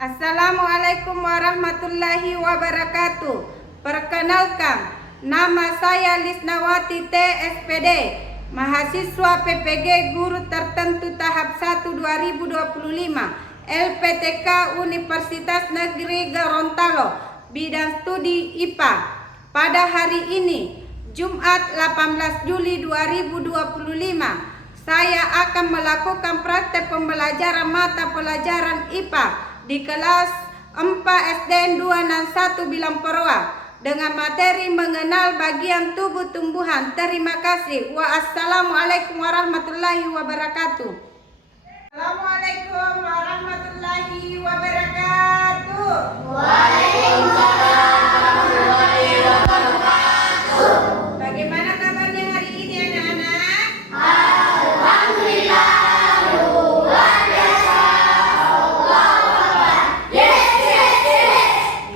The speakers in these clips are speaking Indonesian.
Assalamualaikum warahmatullahi wabarakatuh. Perkenalkan, nama saya Lisnawati T. SPD, mahasiswa PPG Guru Tertentu Tahap 1 2025, LPTK Universitas Negeri Gorontalo, bidang studi IPA. Pada hari ini, Jumat 18 Juli 2025, saya akan melakukan praktek pembelajaran mata pelajaran IPA di kelas 4 SDN 261 Bilang Perwa dengan materi mengenal bagian tubuh tumbuhan. Terima kasih. Wassalamualaikum warahmatullahi wabarakatuh. Assalamualaikum warahmatullahi wabarakatuh. Waalaikumsalam warahmatullahi wabarakatuh. Bagaimana kabarnya hari ini anak-anak? Alhamdulillah. Luar biasa. Allahu Akbar.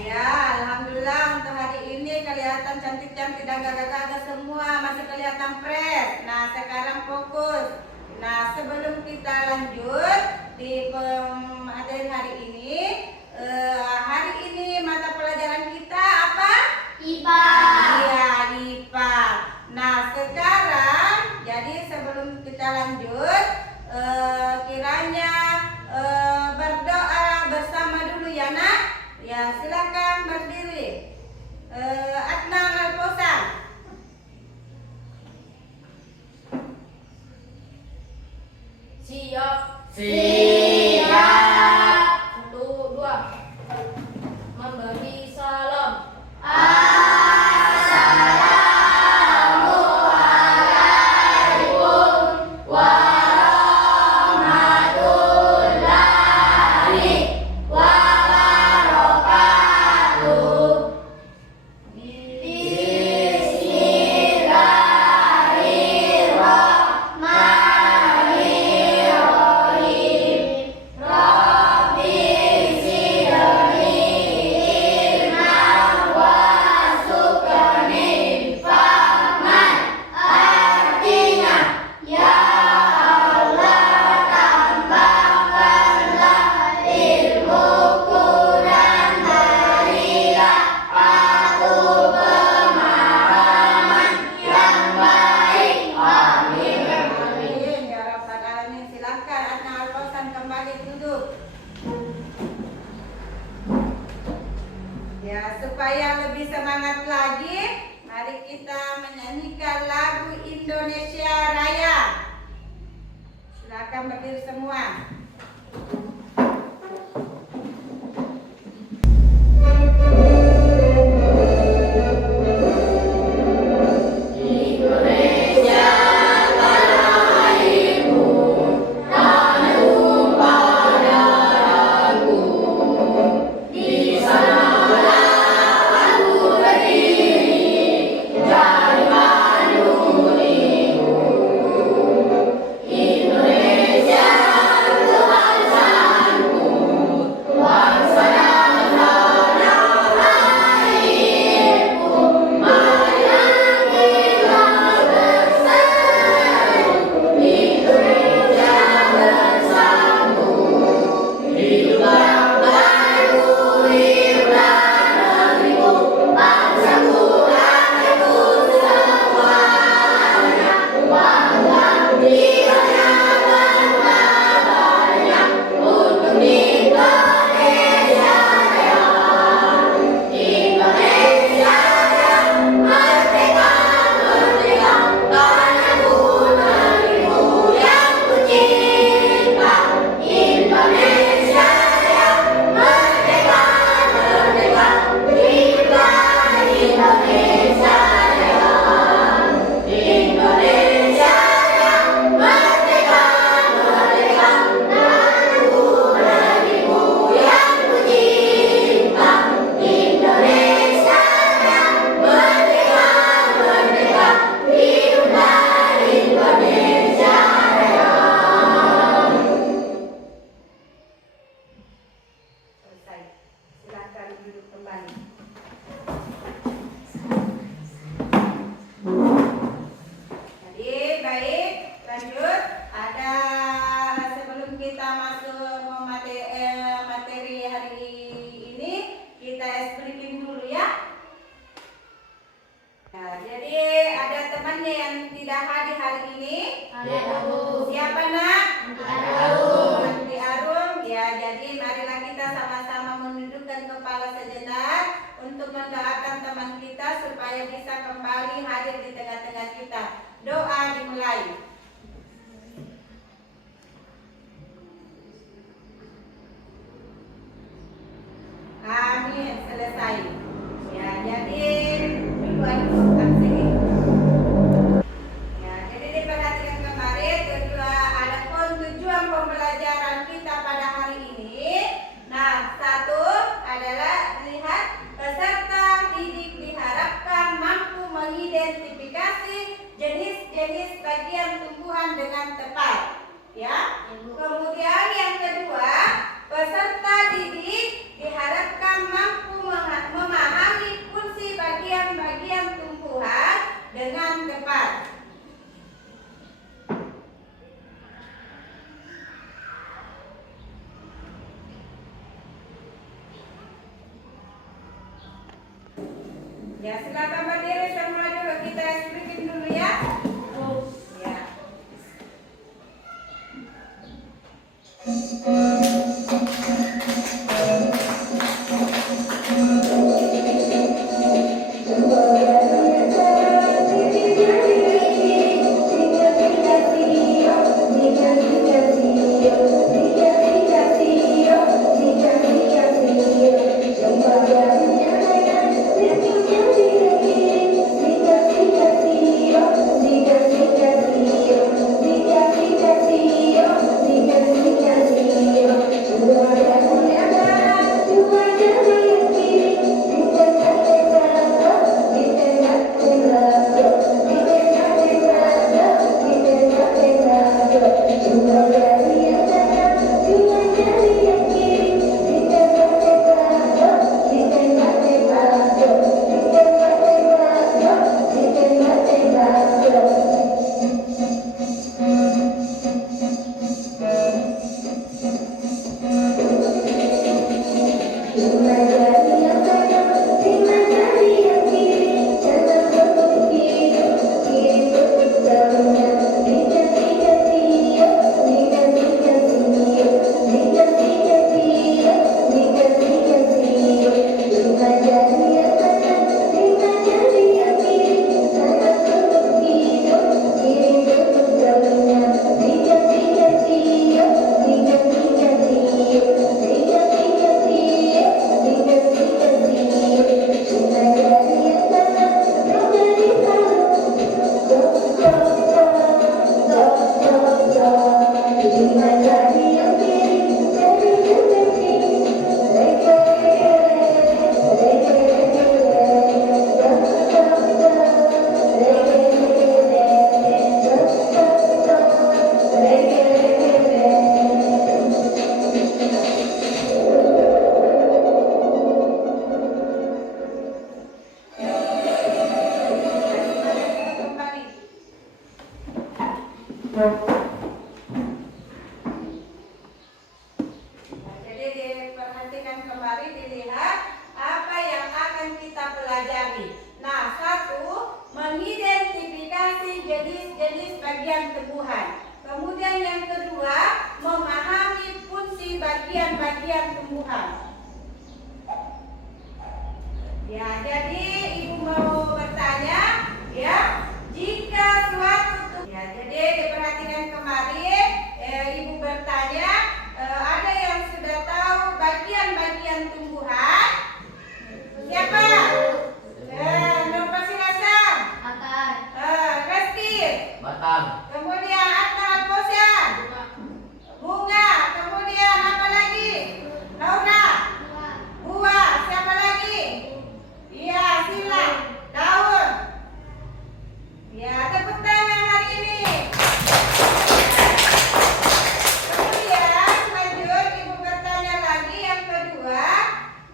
Ya, alhamdulillah untuk hari ini kelihatan cantik-cantik dan gagah-gagah semua, masih kelihatan fresh. Nah, sekarang fokus. Nah, sebelum kita lanjut di materi hari ini mata pelajaran kita apa? IPA. Iya, IPA. Nah, sekarang jadi sebelum kita lanjut, kiranya berdoa bersama dulu ya nak. Ya, silakan berdiri. Adnan Alposan. Siap. Siap. 1, 2. Memberi salam. Assalamualaikum warahmatullahi wabarakatuh. Bismillahirrahmanirrahim. Rabbi zidni ilman warzuqni fahman. Artinya, ya Allah, tambahkanlah ilmuku dan berilah aku pemahaman yang baik. Amin. Amin ya rabbal alamin. Silakan Adnan Alposan kembali duduk. Ya, supaya lebih semangat lagi, mari kita menyanyikan lagu Indonesia Raya. Silakan berdiri semua. Indonesia tanah airku, tanah tumpah darahku. Di sanalah aku berdiri, jadi pandu ibu. Indonesia Jadi marilah kita sama-sama menundukkan kepala sejenak untuk mendoakan teman kita supaya bisa kembali hadir di tengah-tengah kita. Doa dimulai. Amin, selesai. Ya, jadi duluan absen. Ya, jadi diperhatikan kemarin adapun tujuan pembelajaran kita pada hari ini. Nah, satu adalah lihat peserta didik diharapkan mampu mengidentifikasi jenis-jenis bagian tumbuhan dengan tepat. Ya. Kemudian yang kedua, peserta didik diharapkan mampu memahami fungsi bagian-bagian tumbuhan dengan tepat. Ya, silakan berdiri semua dulu, kita explain dulu ya. Ya. Jadi diperhatikan kembali, dilihat apa yang akan kita pelajari. Nah, satu, mengidentifikasi jenis-jenis bagian tumbuhan. Kemudian yang kedua, memahami fungsi bagian-bagian tumbuhan. Ya, jadi ibu mau bertanya, ya, jika suatu ya, jadi diperhatikan kemarin, ibu bertanya, ada yang sudah tahu bagian-bagian tumbuhan? Siapa? Nur Pasilasam. Akar. Resti. Batang. Kemudian Atta Alposan. Bunga. Kemudian apa lagi? Laura. Buah. Siapa lagi? Iya, Sila. Daun. Ya, tepuk tangan hari ini. Kemudian lanjut, ibu bertanya lagi yang kedua,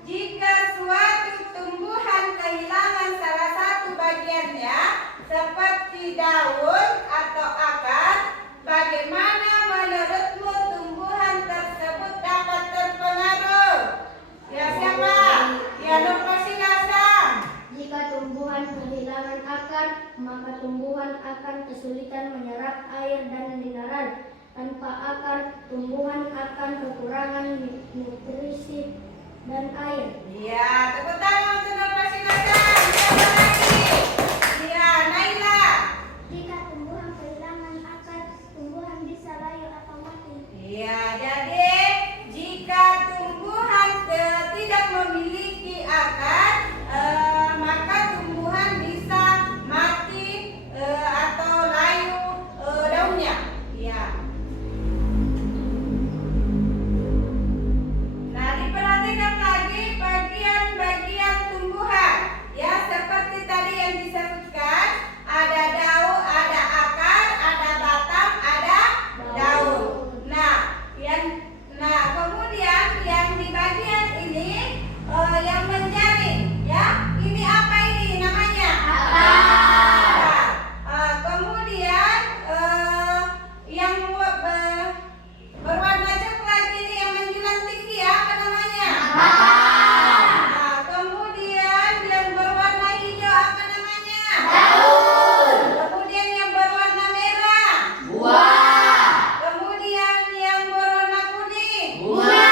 jika suatu tumbuhan kehilangan salah satu bagiannya seperti daun atau akar, bagaimana menurutmu tumbuhan tersebut dapat terpengaruh? Ya, siapa? Ya, Nur Pasilasam. Jika tumbuhan kehilangan akar, maka tumbuhan akan kesulitan menyerap air dan mineral. Tanpa akar, tumbuhan akan kekurangan nutrisi dan air. Iya, tepuk tangan untuk Nurul silakan. Siapa lagi? Iya, Naila. Jika tumbuhan kehilangan akar, tumbuhan bisa layu atau mati. Iya, jadi jika tumbuhan tidak memiliki akar, maka tumbuhan bisa mati atau layu daunnya. Iya. Nah, diperhatikan lagi bagian-bagian tumbuhan. Ya, seperti tadi yang disebutkan, ada daun, ada akar, ada batang, ada daun. Kemudian yang di bagian ini yang menjaring, ya, ini apa ini namanya? Akar. Kemudian yang berwarna coklat ini yang menjulang tinggi, apa namanya? Kemudian yang berwarna hijau apa namanya? Daun. Kemudian yang berwarna merah. Buah. Kemudian yang berwarna kuning. Bunga.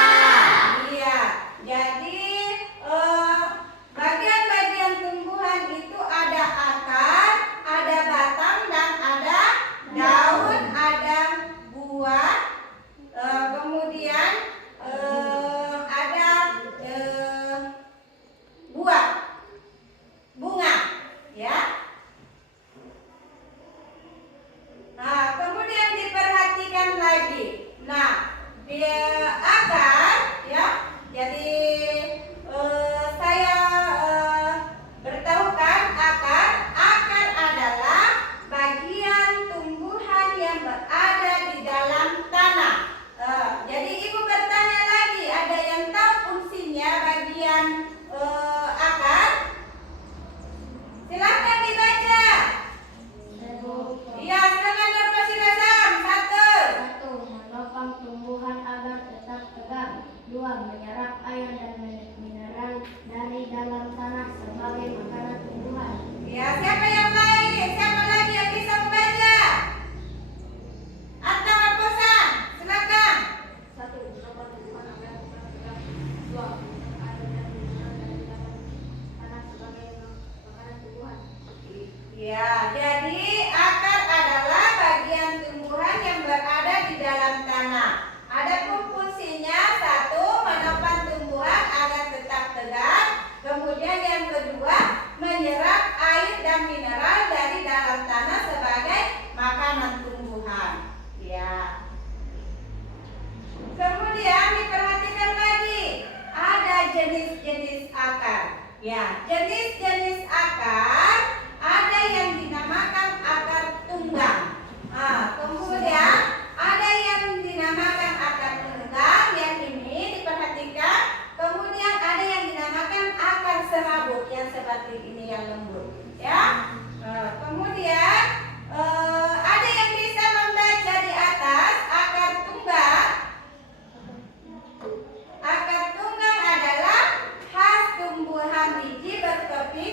Iya, jadi bagian-bagian tumbuhan itu ada akar, ada batang, dan ada daun, ada buah, kemudian ada buah, bunga, ya. Nah, kemudian diperhatikan lagi. Nah, dia akar, ya. Jadi saya beritahukan akar adalah bagian tumbuhan yang berada di dalam tanah. Jadi ibu bertanya lagi, ada yang tahu fungsinya bagian akar? Silakan dibaca. Iya, silakan Nurul silakan. 1. 1. Menopang tumbuhan agar tetap tegak. 2. Menyerap air dan mineral dari dalam tanah sebagai makanan tumbuhan. Ya, siapa yang lain? Siapa lagi yang bisa membaca? Atau Alposan, silakan. 1. Menopang tumbuhan agar tetap tegak. 2. Menyerap air dan mineral dari dalam tanah sebagai makanan tumbuhan. Ya, jadi akar adalah bagian tumbuhan yang berada di dalam tanah. Adapun fungsinya, 1. Menopang tumbuhan agar tetap tegak. Kemudian yang kedua, menyerap air dan mineral dari dalam tanah sebagai makanan tumbuhan. Ya. Kemudian diperhatikan lagi, ada jenis-jenis akar. Ya, jenis-jenis akar ada yang dinamakan akar tunggang. Kemudian ada yang dinamakan akar tunggang, yang ini diperhatikan. Kemudian ada yang dinamakan akar serabut, yang seperti ini yang lembut. Ya. Kemudian ada yang bisa membaca di atas akar tunggang. Akar tunggang adalah khas tumbuhan biji bertopi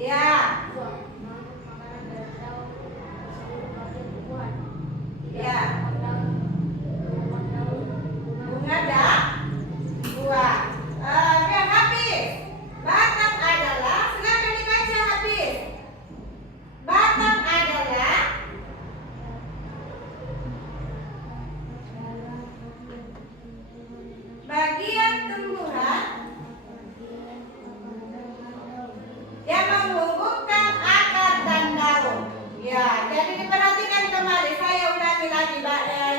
Iya. Makanan dari daun seluruh bagian tumbuhan. Iya. Daun Bunga dah. Buah. Yang habis. Batang adalah, silakan dibaca habis. Batang adalah bagian tumbuhan yang menghubungkan akar dan daun. Ya, jadi diperhatikan kembali. Saya ulangi lagi,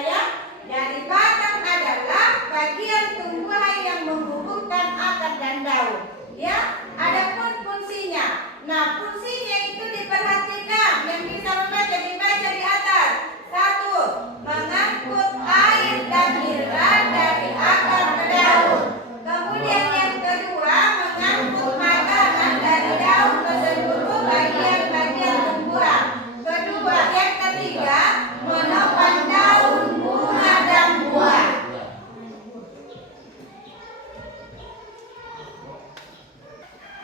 ya. Jadi batang adalah bagian tumbuhan yang menghubungkan akar dan daun. Ya, adapun fungsinya. Nah, fungsinya itu diperhatikan. Yang bisa membaca dibaca di atas. 1. Mengangkut air dan mineral dari akar ke daun. Kemudian yang kedua, mengangkut makanan dari daun ke seluruh bagian-bagian tumbuhan. Kedua, yang ketiga, menopang daun, bunga dan buah.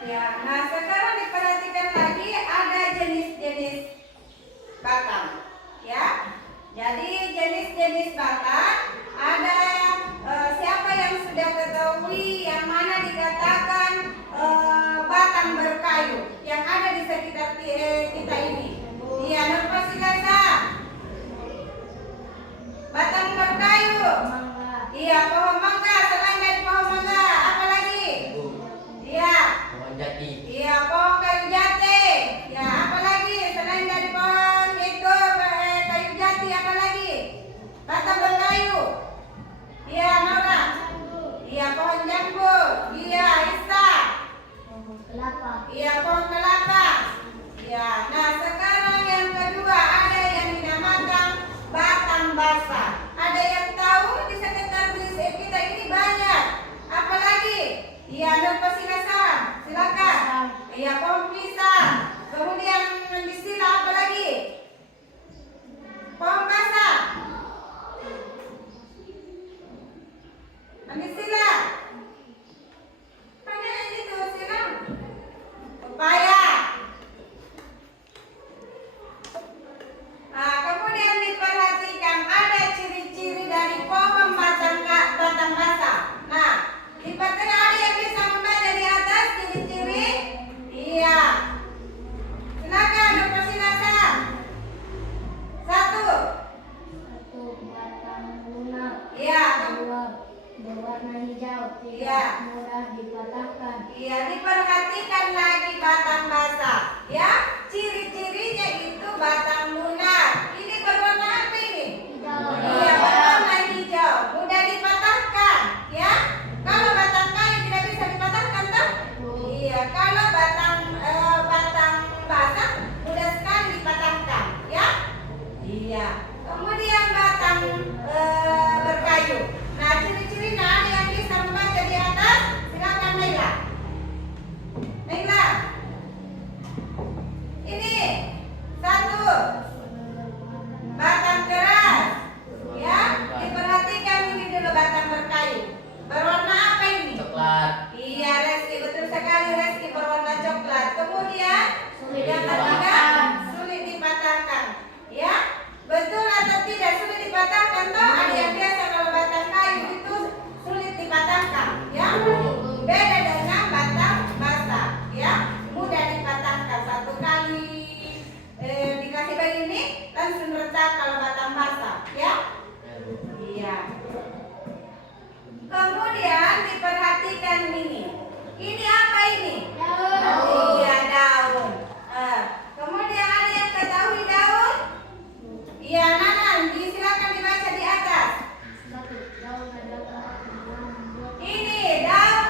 Ya, nah sekarang diperhatikan lagi ada jenis-jenis batang. Ya, jadi jenis-jenis batang ada siapa yang sudah ketahui yang mana dikatakan batang berkayu yang ada di sekitar kita ini? Iya, Nurfasilasa. Batang berkayu. Iya, pohon mangga. Selain dari pohon mangga, apa lagi? Iya. Pohon jati. Iya, pohon kayu jati. Ya, apa lagi? Selain dari pohon itu kayu jati, apa lagi? Batang berkayu. Iya, Nora. Iya, pohon jambu. Iya, Isa. kelapa. Iya, pohon kelapa. Iya, nah sekarang yang kedua ada yang dinamakan batang basah. Ada yang tahu di sekitar kita ini banyak. Apa lagi? Iya, Nurfasilasa. Silakan. Iya, pohon pisang. Kemudian di sini apa lagi? Pohon basah. Di sila. Mana itu sila? Pepaya. Nah, kemudian diperhatikan ada ciri-ciri dari pohon batang basah. Nah, diperhatikan ada yang bisa membaca di atas ciri-ciri? Iya. Silakan, Nurfasilasa. 1. Batang lunak. Iya. 2. Berwarna hijau. 3. Iya. Mudah dipatahkan. Iya, diperhatikan lagi batang basah. Ya, ciri-cirinya itu batang lunak. Ini berwarna apa ini? Hijau. Iya, berwarna hijau. Mudah dipatahkan. Ya, kalau batang kayu tidak bisa dipatahkan, toh? Iya, kalau batang basah mudah sekali dipatahkan. Ya, iya. Kemudian batang berkayu. Nah, ciri-cirinya ada yang bisa membaca di atas? Silakan, Naila. Naila. Ini 1. Batang keras. Ya, diperhatikan ini dulu batang berkayu. Berwarna apa ini? Coklat. Iya, Reski, betul sekali Reski, berwarna coklat. Kemudian Sulit yang ketiga, dipatahkan. sulit dipatahkan. Ya, betul atau tidak sulit dipatahkan? Toh ada yang biasa kalau batang kayu itu sulit dipatahkan. Ya, beda dengan batang basah. Ya, mudah dipatahkan. Satu kali dikasih begini langsung retak kalau batang basah. Ya. Iya. Kemudian diperhatikan ini. Ini apa ini? Daun. Iya, daun. Kemudian ada yang ketahui daun? Iya, Nanan, silakan dibaca di atas. 1. Daun adalah tumbuhan membuat Ini daun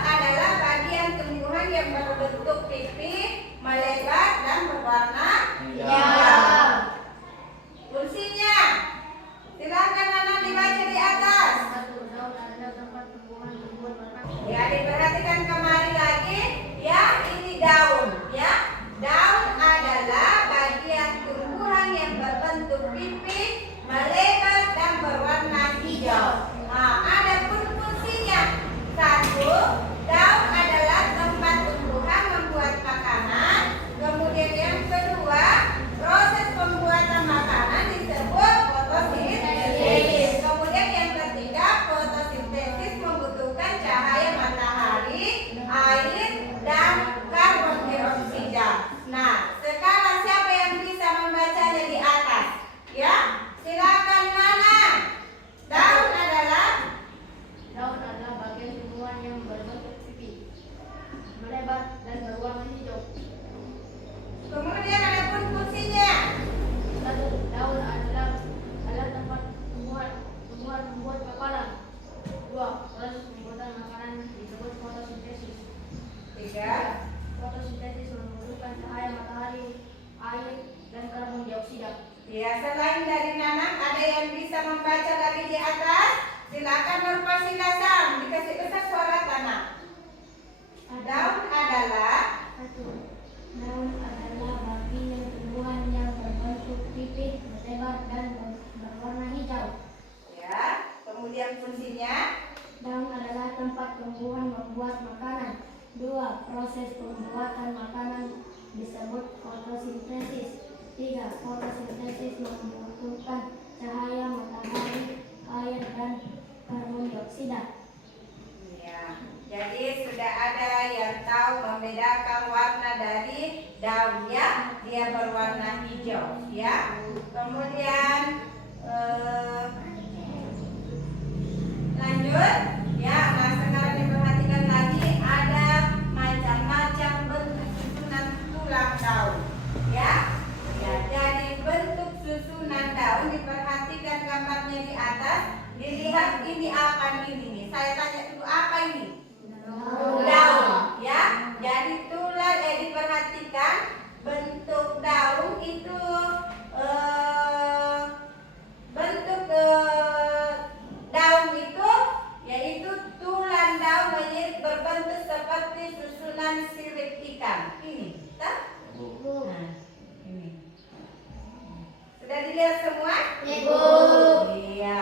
adalah bagian tumbuhan yang berbentuk pipih, melebar dan berwarna hijau. Fungsinya, silakan Nanan dibaca di atas. 1. Daun adalah tempat tumbuhan membuat batang. Ya, diperhatikan kembali lagi. Ya, ini daun. Ya, daun adalah bagian tumbuhan yang berbentuk pipih, melebar dan berwarna hijau. Nah, ada pun fungsinya. 1. Daun adalah tempat tumbuhan membuat Ya, selain dari Nanang, ada yang bisa membaca lagi di atas? Silakan Nur Fasila Sam, dikasih besar suara tanah. Daun adalah Satu. Daun adalah bagian tumbuhan yang berbentuk pipih, berlebar dan berwarna hijau. ya. Kemudian fungsinya Daun adalah tempat tumbuhan membuat makanan. 2. Proses pembuatan makanan disebut fotosintesis. 3. Fotosintesis membutuhkan cahaya matahari, air, dan karbon dioksida. ya. Jadi sudah ada yang tahu membedakan warna dari daun ya. Dia berwarna hijau ya. Kemudian lanjut ya. Nah sekarang diperhatikan lagi ada macam-macam bentuk susunan tulang daun ya. Ya, jadi bentuk susunan daun diperhatikan gambarnya di atas. Dilihat ini apa ini nih? Saya tanya dulu apa ini? Daun ya. Jadi tulang diperhatikan bentuk daun itu bentuk daun itu yaitu tulang daun berbentuk seperti susunan sirip ikan. Ini, tak? Nah, ini. Sudah dilihat semua? Ibu. Iya.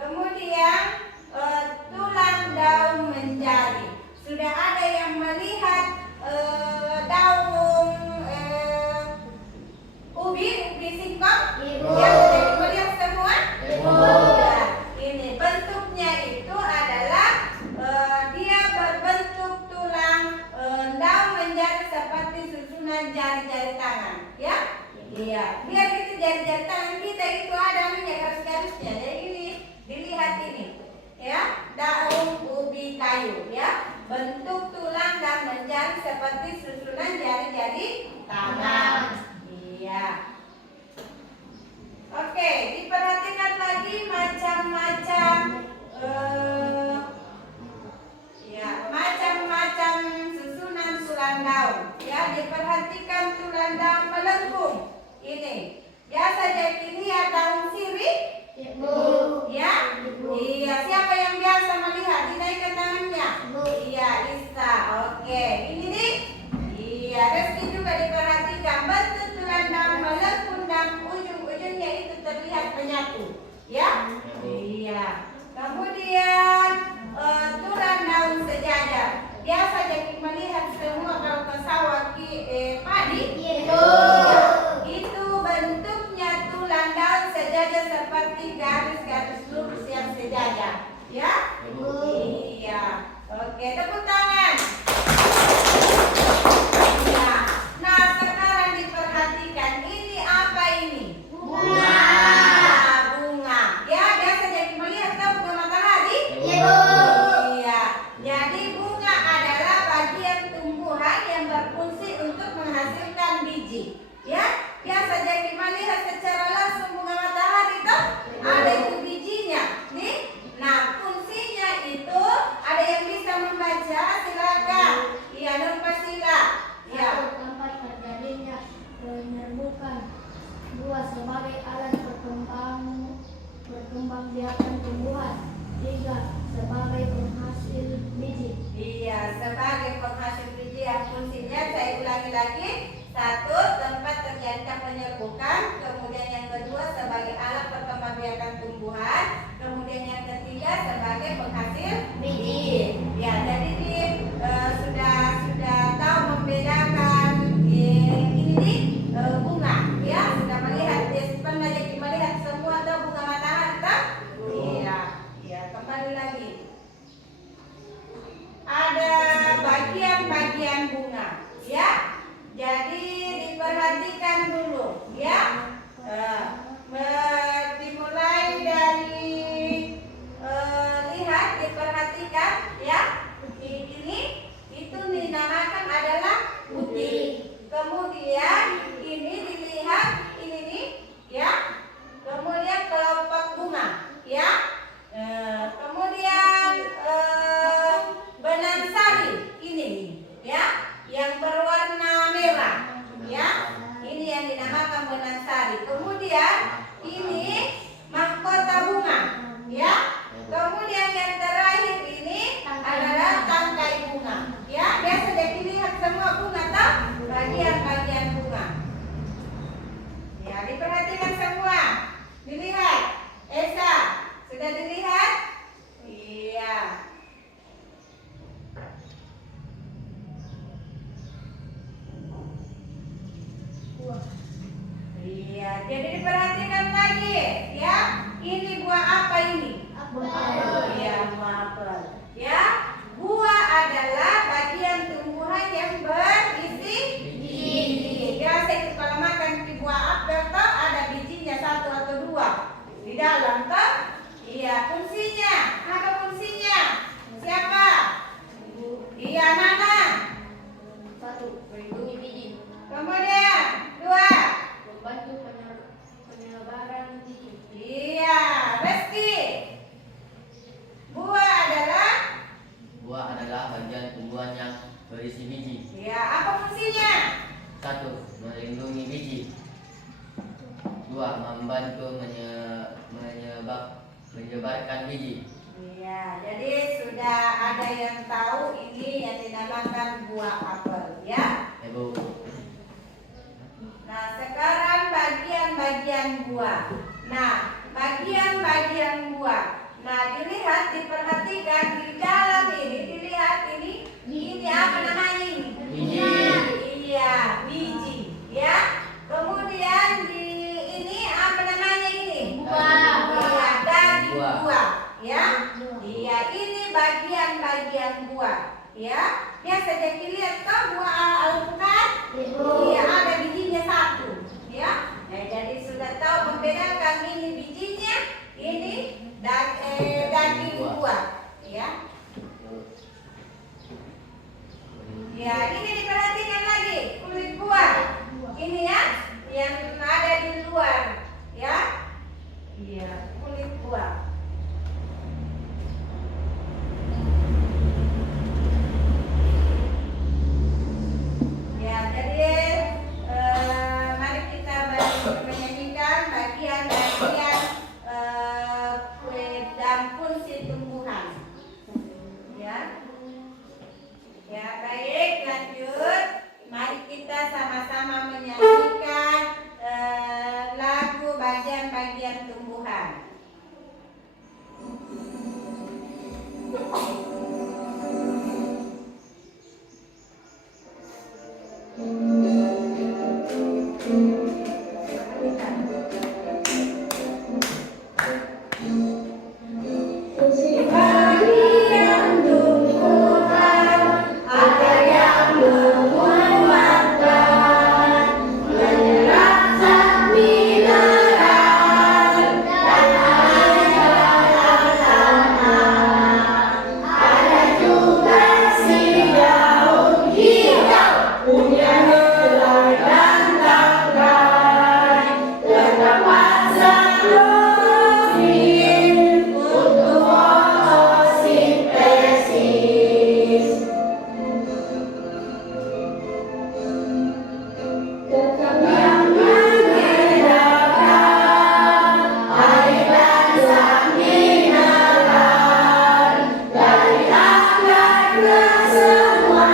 Kemudian tulang daun menjari. Sudah ada yang melihat daun ubi singkong? Ibu. Yang sudah melihat semua? Ibu. Ya, ini bentuknya itu adalah dia berbentuk tulang daun menjadi seperti susunan jari-jari tangan, ya? Iya. Biar itu jari-jari tangan kita itu ada garis-garisnya. Jadi ini dilihat ini, ya, daun ubi kayu, ya, bentuk tulang dan menjadi seperti susunan jari-jari tangan. Iya. Oke, diperhatikan lagi macam-macam macam-macam susunan tulang daun. Ya, diperhatikan tulang daun melengkung. Ini biasa jadi lihat daun sirih. Ibu. Ya, iya. Siapa yang biasa melihat? Dinaikkan tangannya. Iya, Isa. Oke, ini nih. Iya, Reski juga diperhatikan bentuk tulang daun melengkung dan ujung-ujungnya itu terlihat menyatu. Ya, iya. Kemudian tulang daun sejajar. Biasa jadi melihat semua kalau ke sawah padi. Ibu. Itu bentuknya tulang daun sejajar seperti garis-garis lurus yang sejajar, ya? Iya. Oke, tepuk tangan. Iya. Nah, sekarang diperhatikan ini apa ini? Bunga. Nah, bunga. Ya, biasa jadi melihat tahu bunga matahari? Ibu. Iya. Jadi bunga adalah bagian tumbuhan yang berfungsi untuk menghasilkan biji. Ya, biasa jadi melihat secara langsung bunga matahari toh ada itu bijinya. Nih, nah fungsinya itu ada yang bisa membaca? Silakan. Iya, Nur Fasila. Ya. Satu. Tempat terjadinya penyerbukan. 2. Sebagai alat perkembangbiakan tumbuhan. 3. Sebagai penghasil biji. Iya, sebagai penghasil biji yang fungsinya saya ulangi lagi. 1. Tempat terjadinya penyerbukan. Kemudian yang kedua sebagai alat perkembangbiakan tumbuhan. Kemudian yang ketiga sebagai penghasil biji. Ya, jadi sudah tahu membedakan ini bunga. Ya, sudah melihat pernah jadi melihat semua atau bunga matahari tak? Iya, iya. Kembali lagi. Ada bagian-bagian bunga, ya. Jadi Kemudian ini mahkota bunga, ya. Kemudian yang terakhir ini adalah tangkai bunga, ya. Biasa dilihat semua bunga toh, bagian-bagian bunga. Ya, diperhatikan semua. Dilihat. Esa, sudah dilihat? Iya. Iya, jadi diperhatikan lagi, ya. Ini buah apa ini? Iya, buah apel. Ya, buah adalah bagian tumbuhan yang berisi biji. Biasa itu kalau makan di buah apel toh ada bijinya 1 atau 2 di dalam toh. Iya, fungsinya. Apa fungsinya? Siapa? Iya, Nana. 1. Melindungi biji. Kemudian 2. Membantu penyebaran biji. Iya, Reski. Buah adalah bagian tumbuhan yang berisi biji. Iya, apa fungsinya? 1. Melindungi biji. 2. Membantu menyebarkan biji. Iya, jadi sudah ada yang tahu ini yang dinamakan buah apel, ya. Bu. Nah, sekarang bagian-bagian buah. Nah, bagian-bagian buah. Nah, dilihat, diperhatikan di dalam ini, dilihat ini apa namanya ini? Biji. Iya, biji, ya. Kemudian di ini apa namanya ini? Buah. Iya, daging Buah. buah, ya. Iya, ini bagian-bagian buah, ya. Biasa jadi lihat toh buah alpukat. Iya, ada bijinya 1, ya. Nah, jadi sudah tahu membedakan ini bijinya, ini daging buah, ya. Ya, ini diperhatikan lagi kulit buah. Ini ya, yang ada di luar, ya. Iya, kulit buah. Ya, jadi mari kita menyanyikan bagian-bagian dan fungsi tumbuhan. Ya. Ya, baik, lanjut. Mari kita sama-sama menyanyikan lagu bagian-bagian tumbuhan. Bagian tumbuhan ada yang menguatkan, menyerap zat mineral dan air tanah. Ada juga si daun hijau punya helai dan tangkai. Terdapat zat klorofil untuk fotosintesis. Yang membedakan air dan zat mineral dari akar ke semua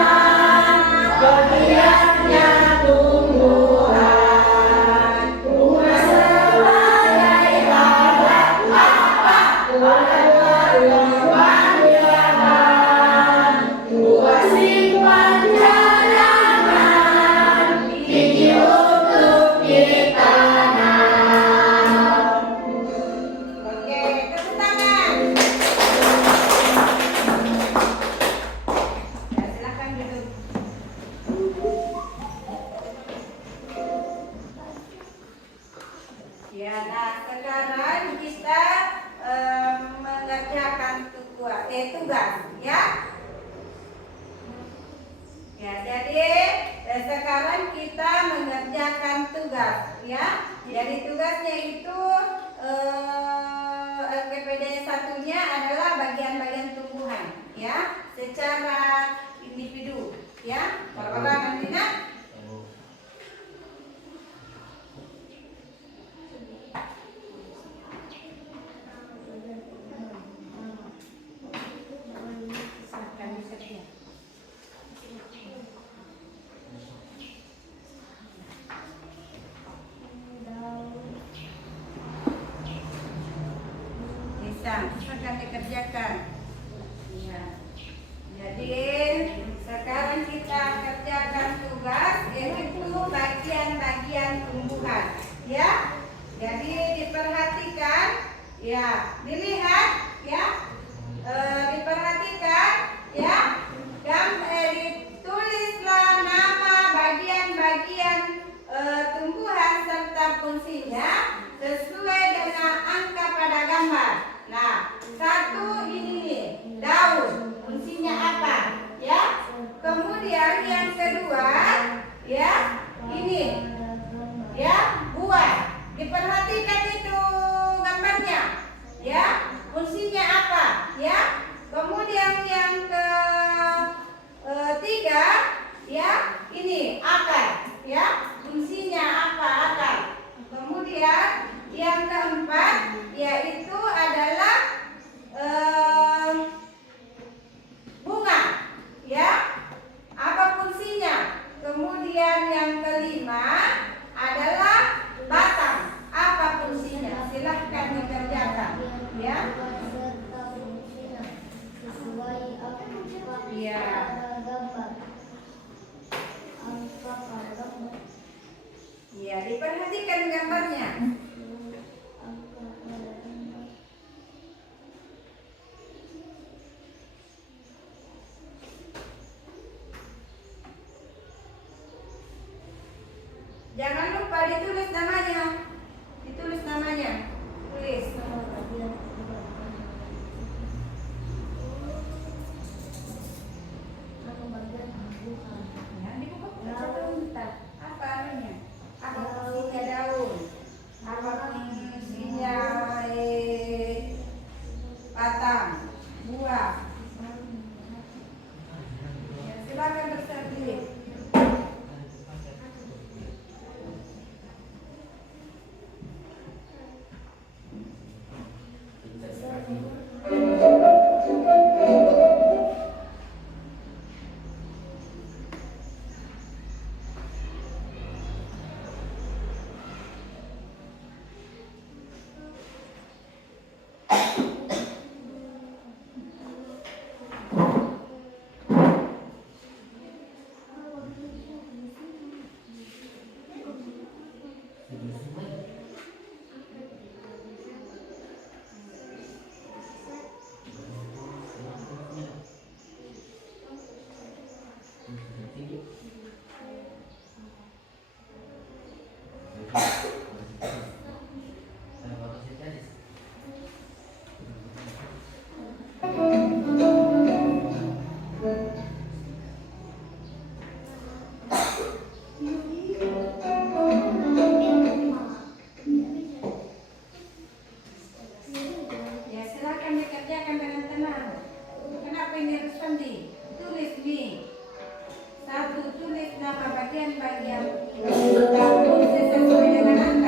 bagiannya tumbuhan. Bunga sebagai alat apa? Alat perkembangan biakan. Buah simpan cadangan, biji untuk ditanam. Oke, tepuk tangan. Ya, silakan duduk. Ya, nah sekarang kita mengerjakan tugas, ya. Ya, jadi sekarang kita mengerjakan tugas, ya. Jadi tugasnya itu LKPD 1-nya adalah bagian-bagian tumbuhan, ya, secara individu, ya. Perorangan Dina. dikerjakan. Ya. Jadi sekarang kita kerjakan tugas yaitu bagian-bagian tumbuhan. Ya. Jadi diperhatikan, ya, dilihat, ya, diperhatikan, ya, ditulislah nama bagian-bagian tumbuhan serta fungsinya sesuai dengan angka pada gambar. Nah, satu ini nih, daun, fungsinya apa? Ya. Kemudian yang kedua, ya, ini, ya, buah. Diperhatikan itu gambarnya, ya, fungsinya apa? Ya. Kemudian yang ketiga, ya, ini akar, ya, fungsinya apa? Akar. Kemudian yang keempat yaitu adalah bunga, ya, apa fungsinya? Kemudian yang kelima adalah batang, apa fungsinya? Silahkan dikerjakan, ya. Serta fungsinya sesuai angka Iya. pada gambar. Angka pada gambar. Iya, diperhatikan gambarnya. Angka pada gambar. Jangan lupa ditulis namanya. Ditulis namanya. Tulis. Nama bagian tumbuhan. Nama bagian tumbuhan. Ya, dibuka sebentar. Apa namanya? Apa fungsinya daun? Apa fungsinya batang? Buah. Ya, silakan bersertif. Ya, silakan dikerjakan dengan tenang. Kenapa ini harus Fandi? Tulis nih. Satu, tulis nama bagian-bagian fungsi sesuai dengan angka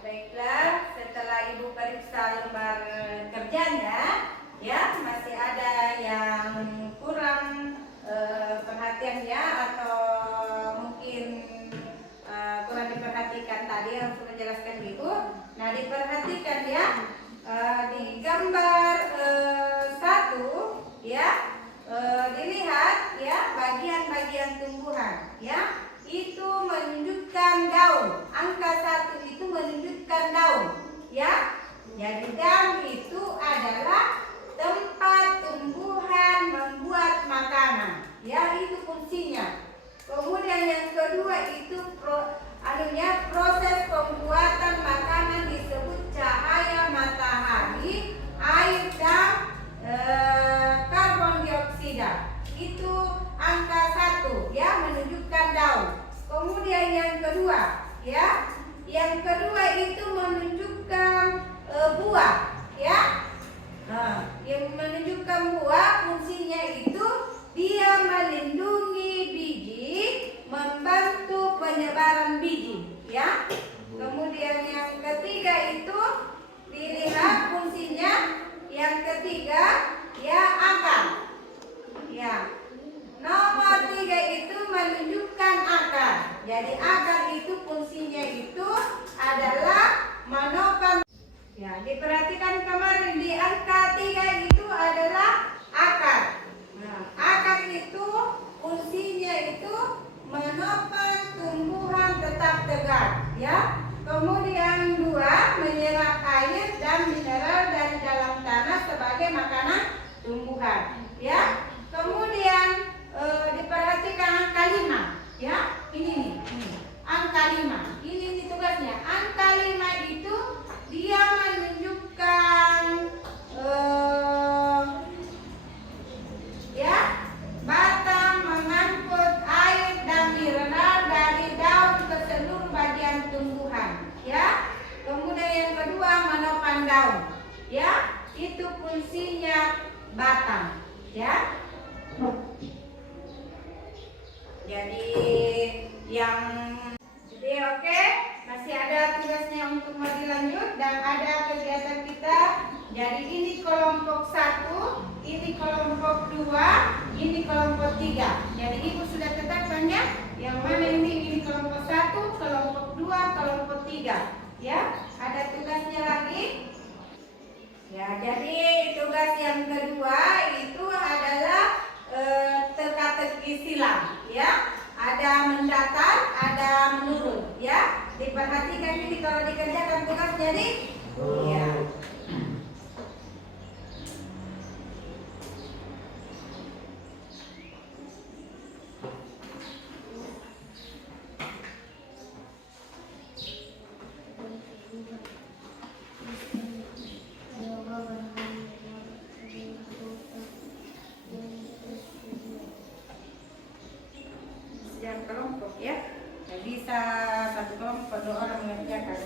Baiklah, setelah Ibu periksa lembar kerjanya, ya masih ada yang kurang perhatiannya atau mungkin kurang diperhatikan tadi yang sudah jelaskan Ibu. Nah, diperhatikan ya di gambar 1 ya, dilihat ya bagian-bagian tumbuhan ya. Itu menunjukkan daun. Angka 1 itu menunjukkan daun, ya. Jadi daun itu adalah tempat tumbuhan membuat makanan, ya, itu fungsinya. Kemudian yang kedua itu proses pembuatan makanan disebut cahaya matahari, air dan karbon dioksida. Itu angka 1 ya, menunjukkan daun. Kemudian yang kedua ya, yang kedua itu menunjukkan buah ya. Nah, yang menunjukkan buah fungsinya itu dia melindungi biji, membantu penyebaran biji ya. Kemudian yang ketiga itu dilihat fungsinya, yang ketiga ya akar ya. Nomor 3 itu menunjukkan akar. Jadi akar itu fungsinya itu adalah menopang. Ya, diperhatikan kemarin di angka 3 itu adalah akar. Nah, akar itu fungsinya itu menopang tumbuhan tetap tegak, ya. Kemudian 2 menyerap air dan mineral dari dalam tanah sebagai makanan tumbuhan, ya. Kemudian diperhatikan angka 5 ya, ini nih, angka 5 ini tugasnya. Angka 5 itu dia menunjukkan ya batang mengangkut air dan mineral dari daun ke seluruh bagian tumbuhan ya. Kemudian yang kedua menopang daun ya, itu fungsinya batang ya. Jadi oke, masih ada tugasnya untuk maju lanjut dan ada kegiatan kita. Jadi ini kelompok 1, ini kelompok 2, ini kelompok 3. Jadi Ibu sudah tetapkan ya, yang mana ini kelompok 1, kelompok 2, kelompok 3. Ya, ada tugasnya lagi. Ya, jadi tugas yang kedua itu adalah teka-teki silang ya. Ada mendatar, ada menurun ya. Diperhatikan ini kalau dikerjakan tugas jadi ya. Yang kelompok ya, bisa satu kelompok 2 orang mengerjakan.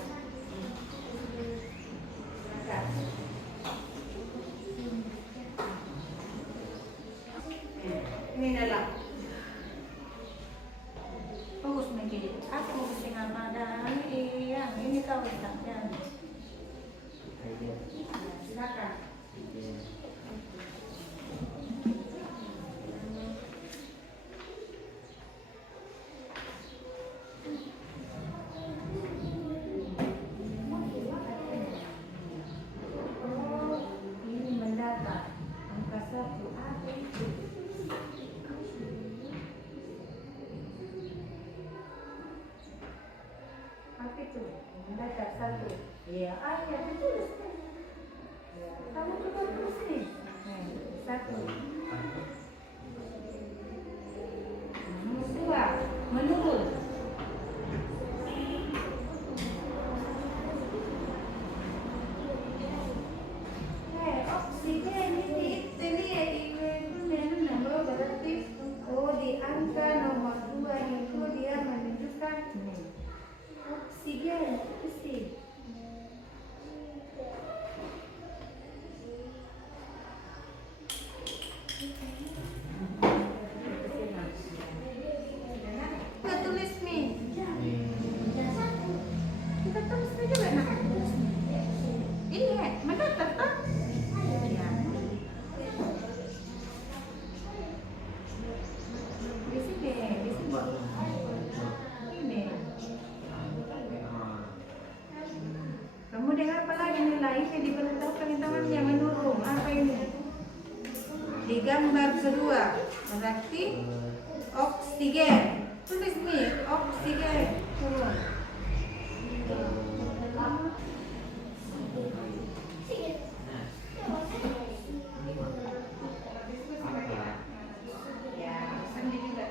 ini diberitahukan di tangannya menurun. Apa ini? Di gambar kedua berarti oksigen. Tulis nih oksigen turun. Ya, Sandi juga.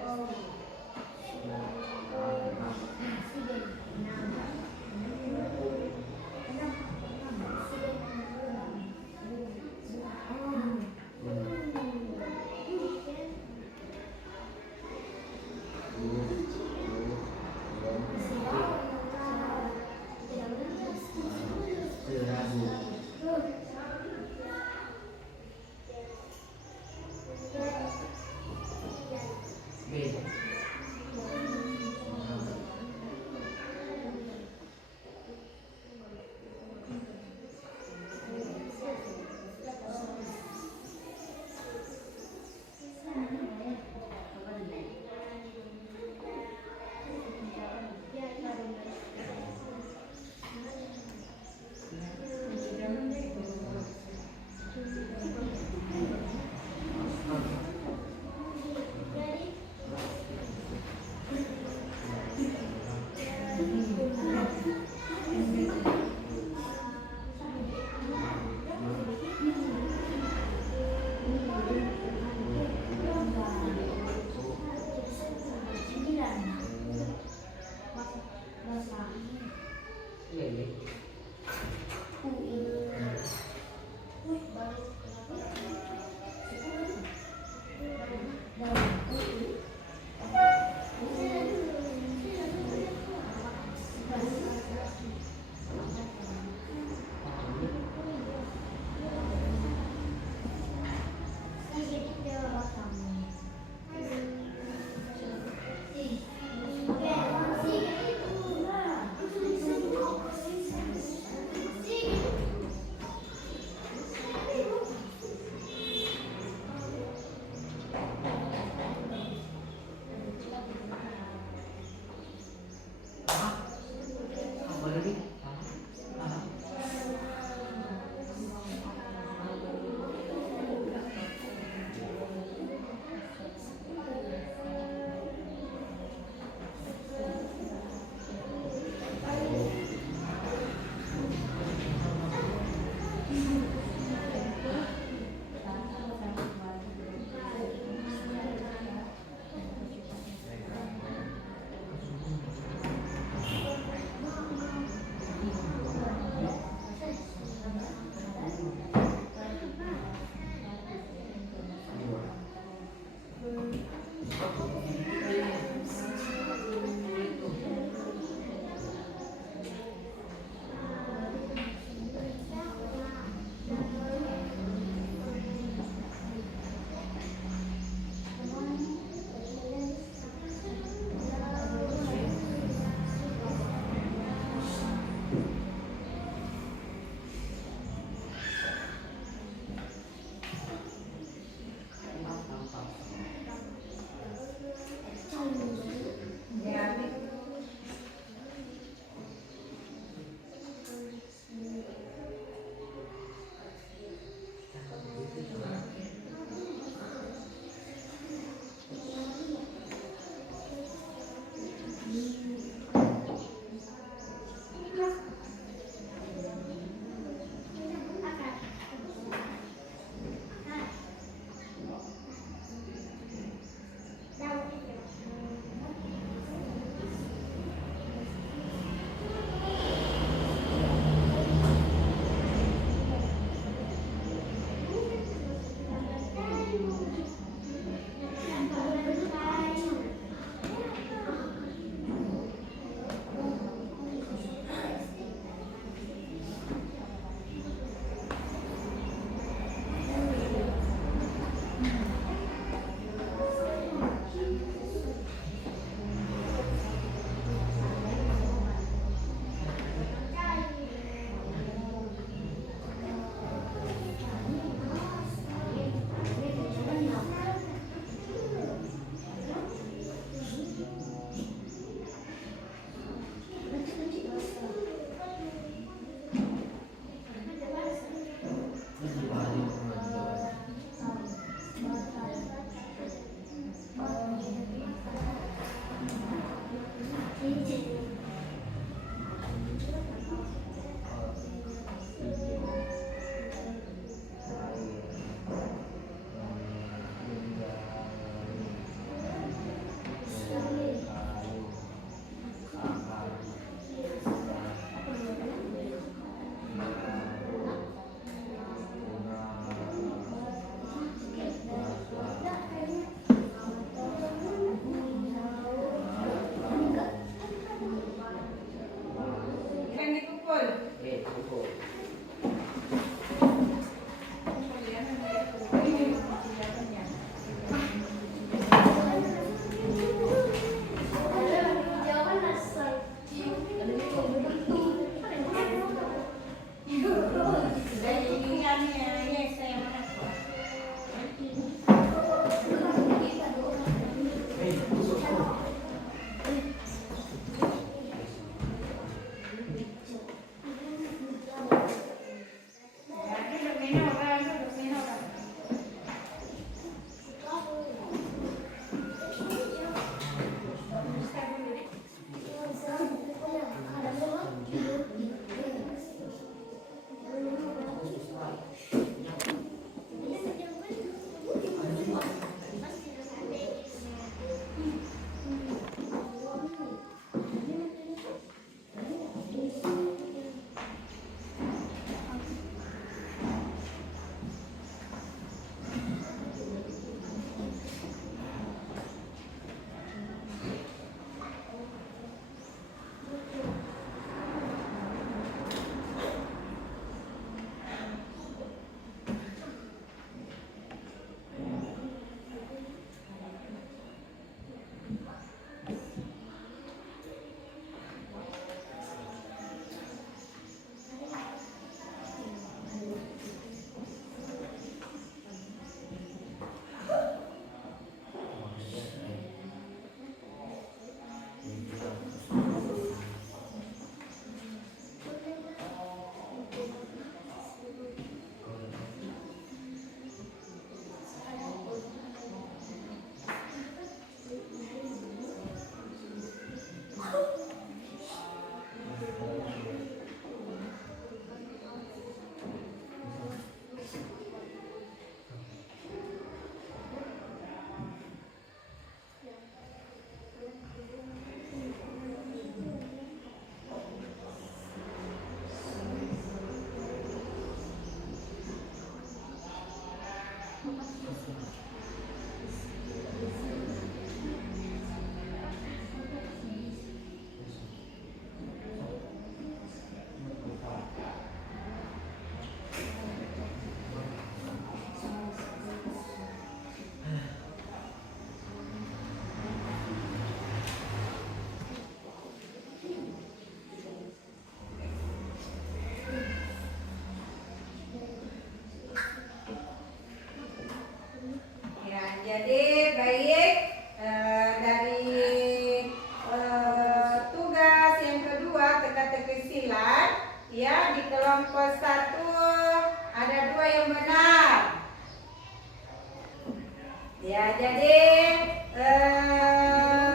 Ya, jadi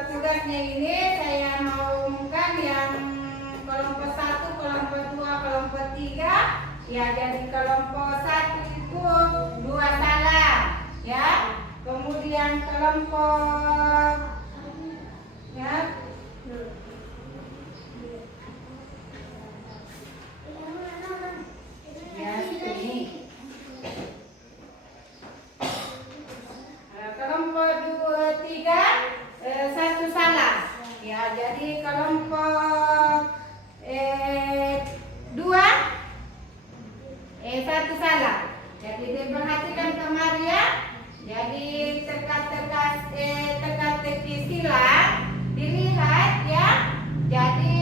tugasnya ini saya mau umumkan yang kelompok 1, kelompok 2, kelompok 3. Ya, jadi kelompok 1 itu 2 salah, ya. Kemudian kelompok ya ini. Kelompok 2, 3 1 salah. Ya, jadi kelompok 2 1 salah. Jadi diperhatikan kemarin ya. Jadi teka-teki silang dilihat ya. Jadi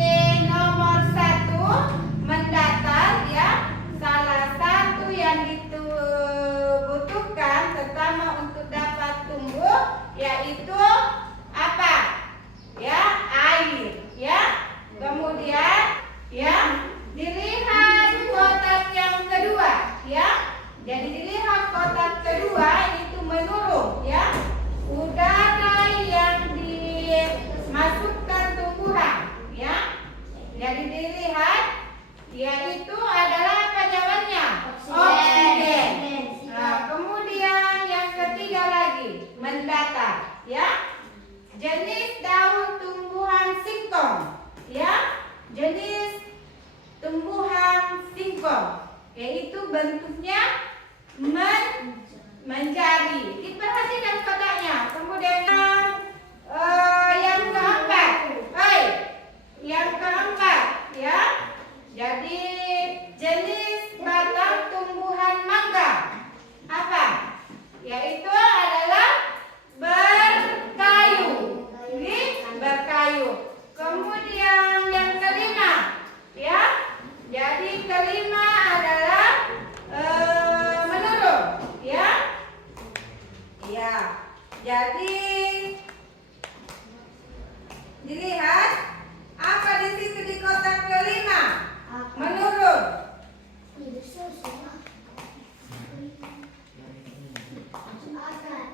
nomor 1 mendatar ya. Salah satu yang dibutuhkan terutama untuk dapat tumbuh yaitu apa? Ya, air ya. Kemudian ya dilihat kotak yang kedua ya. Jadi dilihat kotak kedua itu menurun ya. Udara yang dimasukkan tumbuhan ya. Jadi dilihat yaitu adalah apa jawabannya? Oksigen. Nah, kemudian yang ketiga lagi mendatar ya. Jenis daun tumbuhan singkong ya. Jenis tumbuhan singkong yaitu bentuknya menjadi. Diperhatikan kotaknya. Kemudian yang keempat, yang keempat ya. Jadi jenis batang tumbuhan mangga apa? Yaitu adalah berkayu. Ini berkayu. Kemudian yang kelima ya. Jadi kelima adalah menurun ya. Ya. Jadi dilihat apa di situ di kotak kelima? Menurun.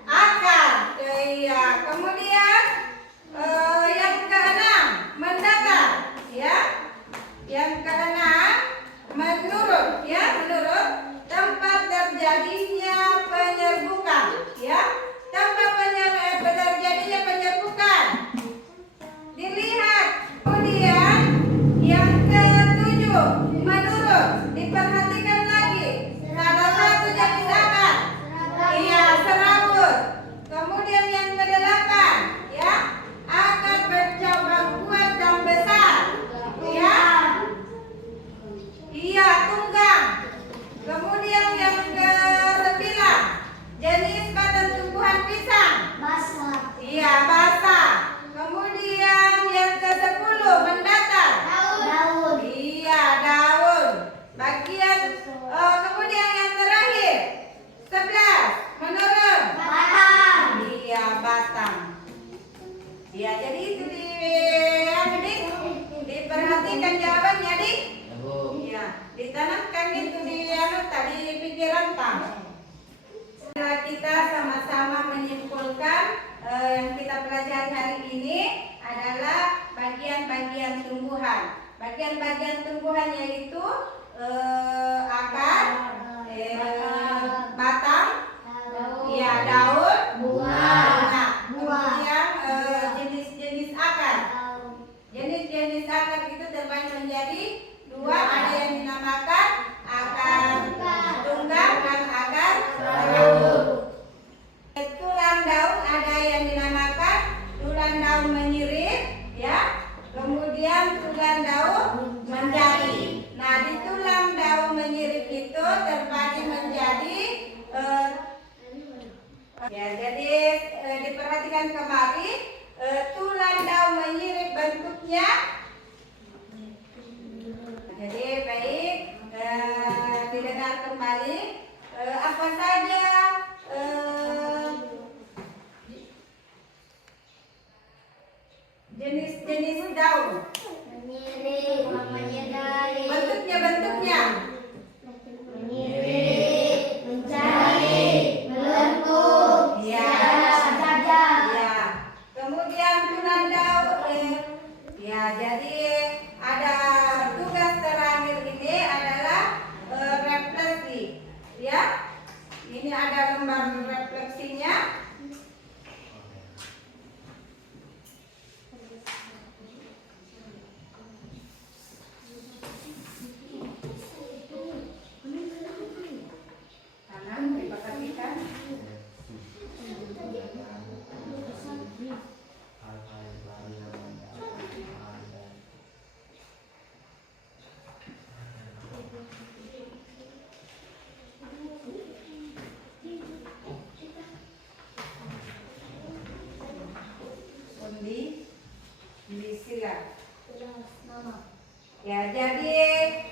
Akar. Iya. Kemudian yang keenam mendatar ya. Yang keenam menurun ya, menurun tempat terjadinya penyerbukan ya. Tempat terjadinya penyerbukan dilihat. Kemudian yang ketujuh menurun. Diperhatikan lagi salah satu jenis akar. Iya, serabut. Kemudian yang kedelapan ya, akar bercabang kuat dan besar ya. Iya, tunggang. Kemudian yang ke-9 jenis batang tumbuhan pisang. Basah. Iya, basah. Kemudian yang ke-10 mendatar. Daun. Iya, daun. Bagian kemudian yang terakhir 11 menurun. Batang. Iya, batang. Iya, jadi itu diperhatikan jawabannya, Dik. Iya, ditanamkan itu tadi pikiran tam. Kita sama-sama menyimpulkan yang kita pelajari hari ini adalah bagian-bagian tumbuhan. Bagian-bagian tumbuhan yaitu akar, batang, ya daun, bunga. Kemudian jenis-jenis akar. Jenis-jenis akar itu terbagi menjadi 2, ada yang dinamakan akar tunggal dan akar serabut. Tulang daun ada yang dinamakan tulang daun menyirip ya. Kemudian tulang daun menjadi. Nah, di tulang daun menyirip itu terbagi menjadi ya, jadi diperhatikan kembali tulang daun menyirip bentuknya. Jadi baik, didengar kembali apa saja jenis-jenis daun. Menyirip. Bentuknya. Menyirip. Mencari. Melengkung. Ya. Ini ada lembar refleksinya. Kanan diperhatikan. Di sila. Ya, jadi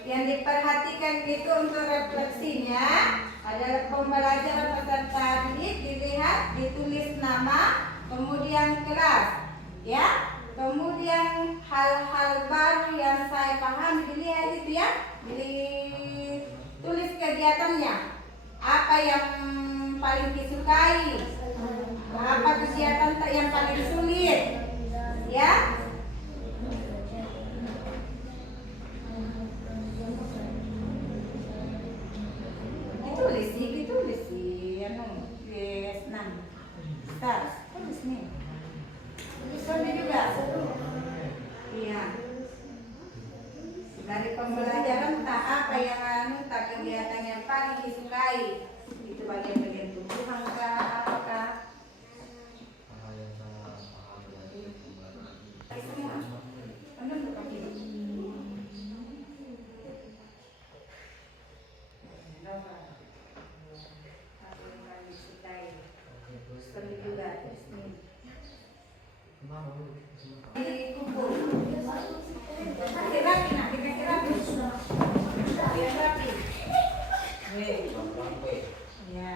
yang diperhatikan itu untuk refleksinya adalah pembelajaran peserta didik, dilihat, ditulis nama, kemudian kelas, ya, kemudian hal-hal baru yang saya paham dilihat itu ya, ditulis kegiatannya, apa yang paling disukai, apa kegiatan yang paling sulit, ya. Ditulis sih, anu, S6. Tulis nih. Tulisannya juga. Iya. Dari pembelajaran tak apa yang anu, tak kegiatan yang paling disukai. Itu bagian-bagian tumbuhan kah, apakah? Semua. Benar tak pakai? Dikumpul. Rapi, nah kita rapi. Biar rapi. Ya.